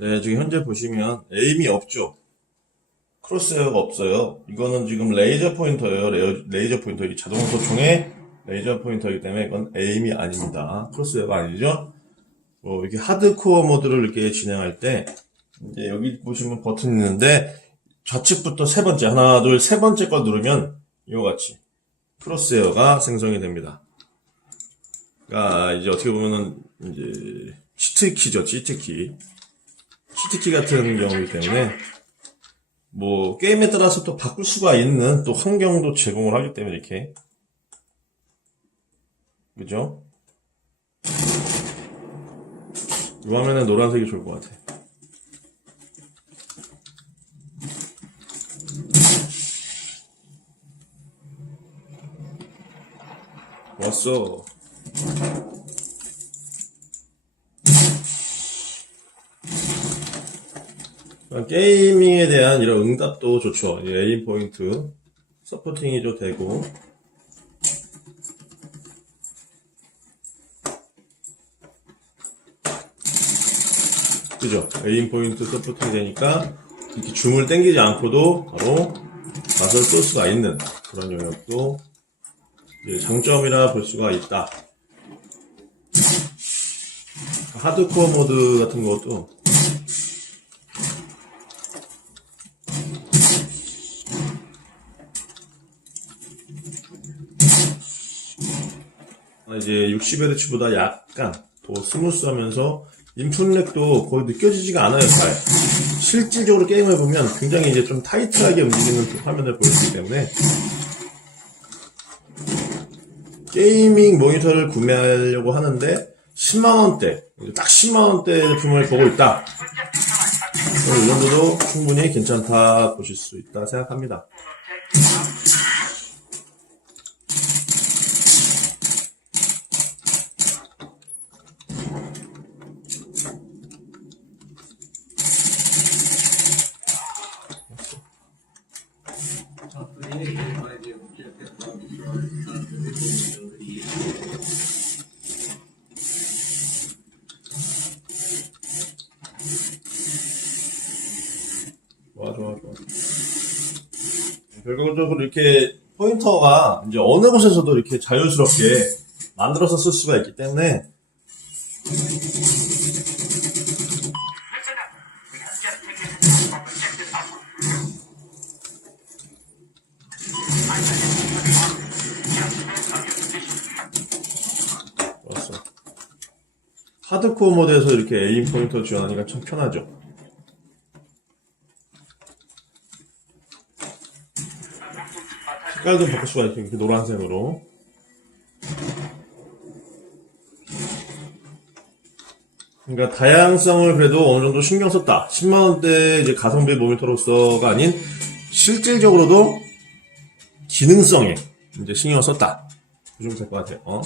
네, 지금 현재 보시면 에임이 없죠. 크로스웨어가 없어요. 이거는 지금 레이저 포인터예요. 레이저, 레이저 포인터. 이 자동 소총의 레이저 포인터이기 때문에 이건 에임이 아닙니다. 크로스웨어가 아니죠. 뭐 이렇게 하드코어 모드를 이렇게 진행할 때 이제 여기 보시면 버튼이 있는데 좌측부터 세 번째 하나 둘 세 번째 거 누르면 이와 같이 크로스웨어가 생성이 됩니다. 그러니까 이제 어떻게 보면은 이제 시트 키죠, 시트 키. 시트 키 같은 경우이기 때문에 뭐 게임에 따라서 또 바꿀 수가 있는 또 환경도 제공을 하기 때문에 이렇게 그죠? 이 화면에 노란색이 좋을 것 같아. 왔어. 그러니까 게이밍에 대한 이런 응답도 좋죠. 이 에임 포인트 서포팅이도 되고 그죠? 에임 포인트 서포팅이 되니까 이렇게 줌을 당기지 않고도 바로 맛을 쏠 수가 있는 그런 영역도 장점이라 볼 수가 있다. 하드코어 모드 같은 것도 이제 60Hz보다 약간 더 스무스하면서 인풋렉도 거의 느껴지지가 않아요, 잘. 실질적으로 게임을 보면 굉장히 이제 좀 타이트하게 움직이는 그 화면을 보여주기 때문에 게이밍 모니터를 구매하려고 하는데 10만원대, 딱 10만원대 제품을 보고 있다. 이 정도도 충분히 괜찮다 보실 수 있다 생각합니다. 결과적으로 이렇게 포인터가 이제 어느 곳에서도 이렇게 자유스럽게 만들어서 쓸 수가 있기 때문에 하드코어 모드에서 이렇게 에임 포인터 지원하니까 참 편하죠. 색깔도 바꿀 수가 있고 이렇게 노란색으로. 그러니까 다양성을 그래도 어느 정도 신경 썼다. 10만 원대 이제 가성비 모니터로서가 아닌 실질적으로도 기능성에 이제 신경을 썼다. 그 정도 될 것 같아요. 어?